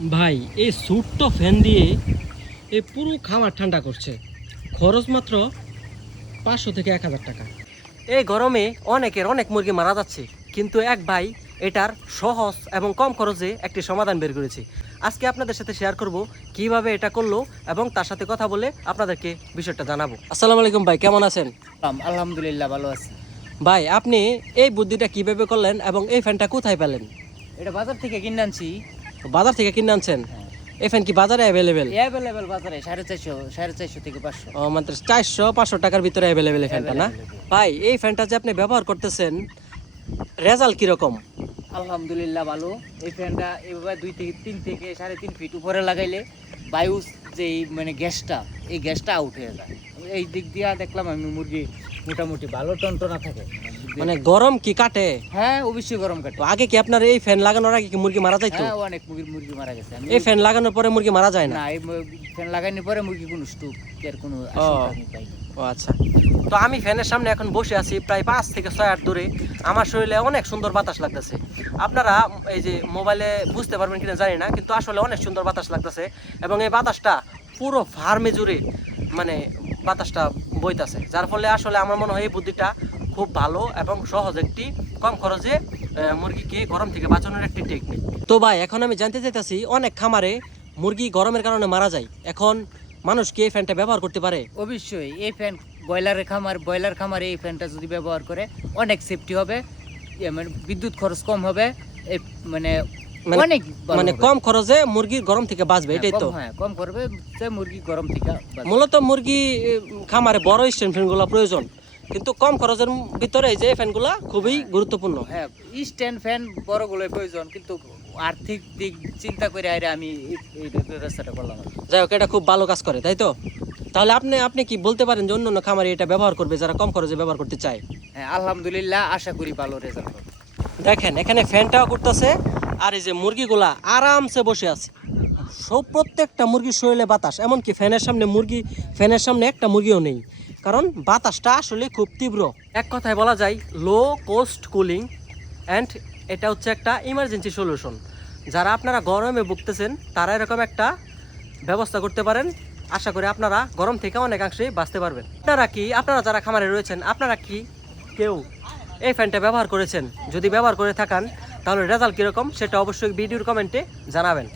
ভাই এই ছোট্ট ফ্যান দিয়ে এই পুরো খামার ঠান্ডা করছে। খরচ মাত্র 500 থেকে 1000 টাকা। এই গরমে অনেকের অনেক মুরগি মারা যাচ্ছে, কিন্তু এক ভাই এটার সহজ এবং কম খরচে একটি সমাধান বের করেছে। আজকে আপনাদের সাথে শেয়ার করব কিভাবে এটা করলো এবং তার সাথে কথা বলে আপনাদেরকে বিষয়টা জানাবো। আসসালামু আলাইকুম ভাই, কেমন আছেন? আলহামদুলিল্লাহ ভালো আছি। ভাই আপনি এই বুদ্ধিটা কিভাবে করলেন এবং এই ফ্যানটা কোথায় পেলেন? এটা বাজার থেকে কিনে আনছি। বাজার থেকে কিনে আনছেন? এই ফ্যান কি বাজারে অ্যাভেলেবেল? অ্যাভেলেবেল বাজারে 450 থেকে 500। ও মাত্র 400-500 টাকার ভিতরে অ্যাভেলেবেল এই ফ্যানটা না? ভাই এই ফ্যানটা যে আপনি ব্যবহার করতেছেন, রেজাল্ট কিরকম? আলহামদুলিল্লাহ ভালো। এই ফ্যানটা এভাবে 2 থেকে 3 থেকে 3.5 ফিট উপরে লাগাইলে বায়ু যে মানে গ্যাসটা, এই গ্যাসটা আউট হয়ে যায়। এই দিক দিয়ে দেখলাম আমি মুরগি মোটামুটি ভালো টনটনা থাকে। মানে গরম কি কাটে? হ্যাঁ অবশ্যই গরম কাটে। আগে কি আপনার এই ফ্যান লাগানোর আগে কি মুরগি মারা যাইতো? হ্যাঁ অনেক মুরগি মারা গেছে। এই ফ্যান লাগানোর পরে মুরগি মারা যায় না? না, এই ফ্যান লাগানোর পরে মুরগি কোনো স্ট্রোক এর কোনো আশঙ্কা আমি পাই না। ও আচ্ছা। তো আমি ফ্যানের সামনে এখন বসে আছি প্রায় 5 থেকে 6 হাত দূরে। আমার শরীরে অনেক সুন্দর বাতাস লাগতেছে। আপনারা এই যে মোবাইলে বুঝতে পারবেন কিনা জানি না, কিন্তু আসলে অনেক সুন্দর বাতাস লাগতেছে এবং এই বাতাসটা পুরো ফার্মে জুড়ে মানে বাতাসটা বইতাছে, যার ফলে আসলে আমার মনে হয় এই বুদ্ধিটা খুব ভালো এবং সহজ একটি কম খরচে মুরগিকে গরম থেকে বাঁচানোর একটি টেকনিক। তো ভাই এখন আমি জানতে চাইতেছি, অনেক খামারে মুরগি গরমের কারণে মারা যায়, এখন মানুষ কি এই ফ্যানটা ব্যবহার করতে পারে? অবশ্যই এই ফ্যান ব্রয়লার খামারে এই ফ্যানটা যদি ব্যবহার করে অনেক সেফটি হবে, মানে বিদ্যুৎ খরচ কম হবে, মানে অনেক মানে কম খরচে মুরগির গরম থেকে বাঁচবে, এটাই তো? হ্যাঁ কম করবে মুরগি গরম থেকে বাঁচবে। মূলত মুরগি খামারে বড় স্ট্যান্ড ফ্যানগুলো প্রয়োজন, কিন্তু কম খরচের ভিতরে এই যে ফ্যানগুলো খুবই গুরুত্বপূর্ণ। হ্যাঁ স্ট্যান্ড ফ্যান বড়গুলোই প্রয়োজন, কিন্তু আর্থিক দিক চিন্তা করে আরে আমি এই ব্যবস্থাটা করলাম। যাই হোক, এটা খুব ভালো কাজ করে, তাই তো? তাহলে আপনি কি বলতে পারেন যে অন্য খামারে এটা ব্যবহার করবে যারা কম খরচে ব্যবহার করতে চায়? হ্যাঁ আলহামদুলিল্লাহ, আশা করি ভালো রেজাল্ট হবে। দেখেন এখানে ফ্যানটাও করতেছে আর এই যে মুরগিগুলা আরামসে বসে আছে। প্রত্যেকটা মুরগির শরীরে বাতাস, এমনকি ফ্যানের সামনে একটা মুরগিও নেই, কারণ বাতাসটা আসলে খুব তীব্র। এক কথায় বলা যায় লো কস্ট কুলিং অ্যান্ড এটা হচ্ছে একটা ইমার্জেন্সি সলিউশন। যারা আপনারা গরমে ভুগতেছেন তারা এরকম একটা ব্যবস্থা করতে পারেন। আশা করি আপনারা গরম থেকে অনেকাংশেই বাঁচতে পারবেন। আপনারা যারা খামারে রয়েছেন, আপনারা কি কেউ এই ফ্যানটা ব্যবহার করেছেন? যদি ব্যবহার করে থাকেন তাহলে রেজাল্ট কীরকম সেটা অবশ্যই ভিডিওর কমেন্টে জানাবেন।